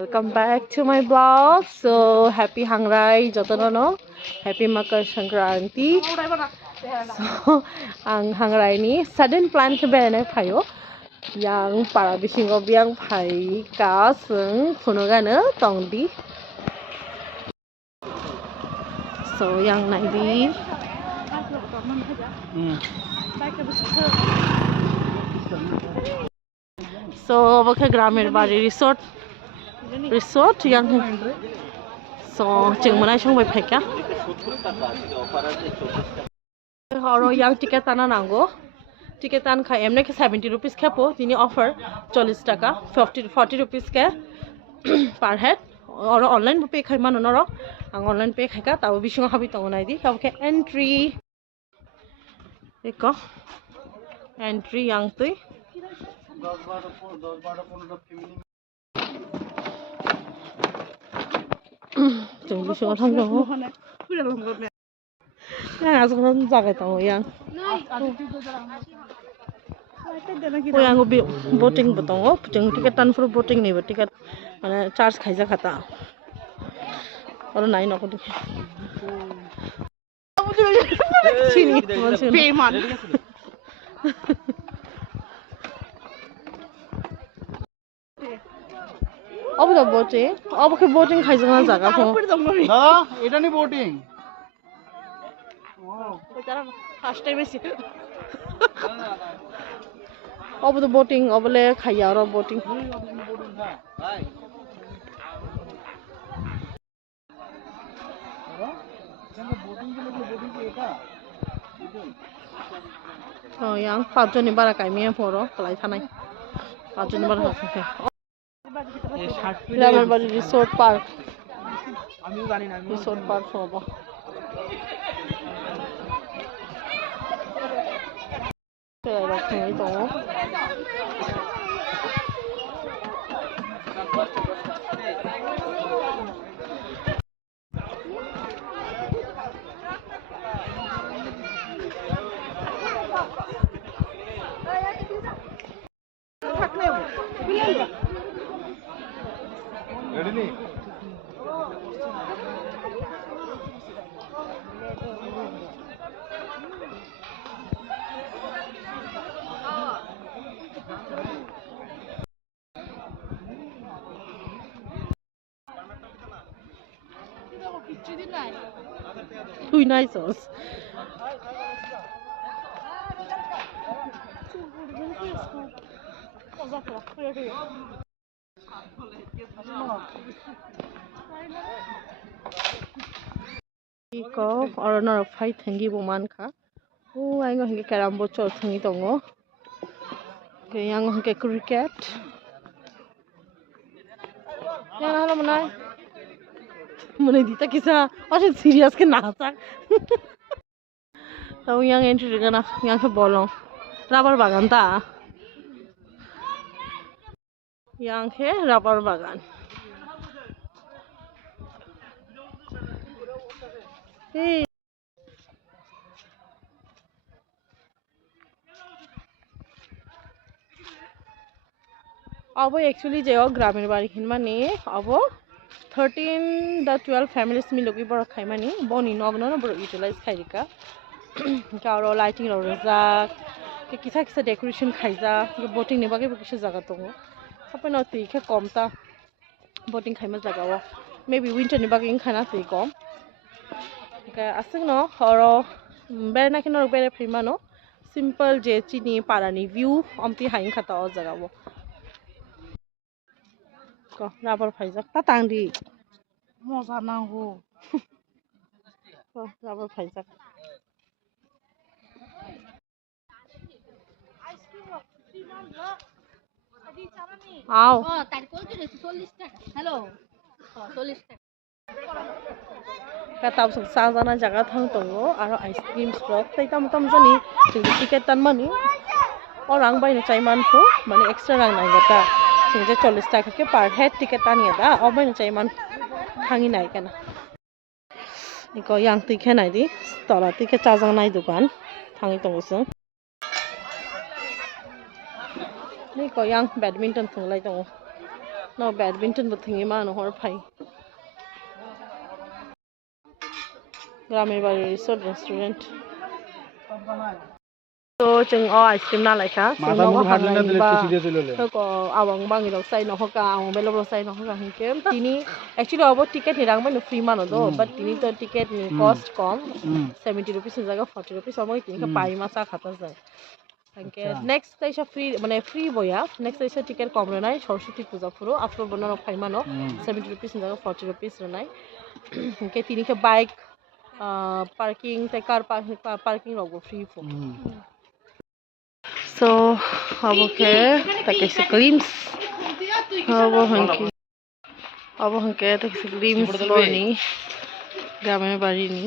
Welcome back to my vlog. So happy Hangrai Jotono, happy Makar Sankranti. So ang Hangrai ni sudden plan ke bene phayo yang para bisingo biang phai ka sung phunogana tongdi. So yang naidi. So bakha gramer bari resort yang so chingmanai song bai phaika horo yang ticket ana nango ticket an khai emne ke 70 rupees khapo tini offer 40 taka 40 rupees ke per head or online pay khai mano noro ang online pay khaika taw bisingo habi tongonai di kabke entry eko entry yang tui 整不行，他们说，那是可能咋个当样？我yang ubi boating betong oh, jeng tiket tan for boating nih, tiket mana charge kaisa kata. Orang naik nak tu. Sini, payment. अब तो boating अब के boating खाइ जगह जगह को दादा এটা নি বোটিং ও बेचारा फर्स्ट टाइम से अब तो बोटिंग अबले खाइया और बोटिंग 어, 양 파전이 바라 가이미에 보러 그লাই 타나이 파전이 바라 가서 রামারবাড়ি রিসোর্ট পার্ক আমিও জানি না রিসোর্ট পার্ক হবো 이렇게 이동 ready তুই নাইছস Iko order of fight thangi buman kha oh ai ngo hinge carom board chol thangi tongo ke yang hinge cricket ya halo manai mone dita kisa ase serious ke na chak tau yang entry gana yang ke bolong rubber bagan ta yang ke rubber bagan hey अब actually जे ग्रामीण बाड़ी खिनमानी अब 13 the 12 families मिलोगी बड़ खाइमानी बनी नगनो न बड़ utilise खाइरिका कारो lighting रो जा के किसा किसा डेकोरेशन खाइजा के बोटिंग ने बागे किसा जगह दङ सबै न ति के कमता बोटिंग खाइमा जगह व मेबी विंटर ने बागे खाना ति कम के आसिक न हरो बेरना खिन रो बेरे फैमानो सिंपल जे चिनी पारानी व्यू अमति हाइन खाता अ जगह व Ko rubber phaijak ta tangdi moja nango ko rubber phaijak আও ও তাই কইতে 40 টাকা হ্যালো 40 টাকা কাতাব সাজানা জায়গা থাং দङो आरो आइसक्रिम स्टक তাই তাম তাম জানি টিকেট টান মানি orang bayna chaimanku mane extra rang naigata singje 40 টাকা ke per head ticket tani da obayna chaiman thangi nai kana iko yang ti khenai di tola ti ke chajang nai dukan thangi tongusung ni ko yang badminton thunglai tongo no badminton but thingy man hor phai গ্রামের বাড়ি resort restaurant তো जों ice cream na laika মাথা মুখ ভাজলে না দিলে একটু সিরিয়াস হইলো ko awang bangi rok sai no hoka awang belo rok sai no hoka hinke tini actually abo ticket ni rangbai no free mano do but tini to ticket ni cost kom 70 rupees এর জায়গা 40 rupees amoi tini ka pai ma cha khata jay hinke next taisa free মানে free boya next taisa ticket kom re nai Saraswati পূজা পুরো after bonaro phai mano 70 rupees এর জায়গা 40 rupees re nai hinke tini ka bike parking te car parking rok free fo so aboke takise glimpse abo hanke takise glimpse loni গ্রামের বাড়ি নি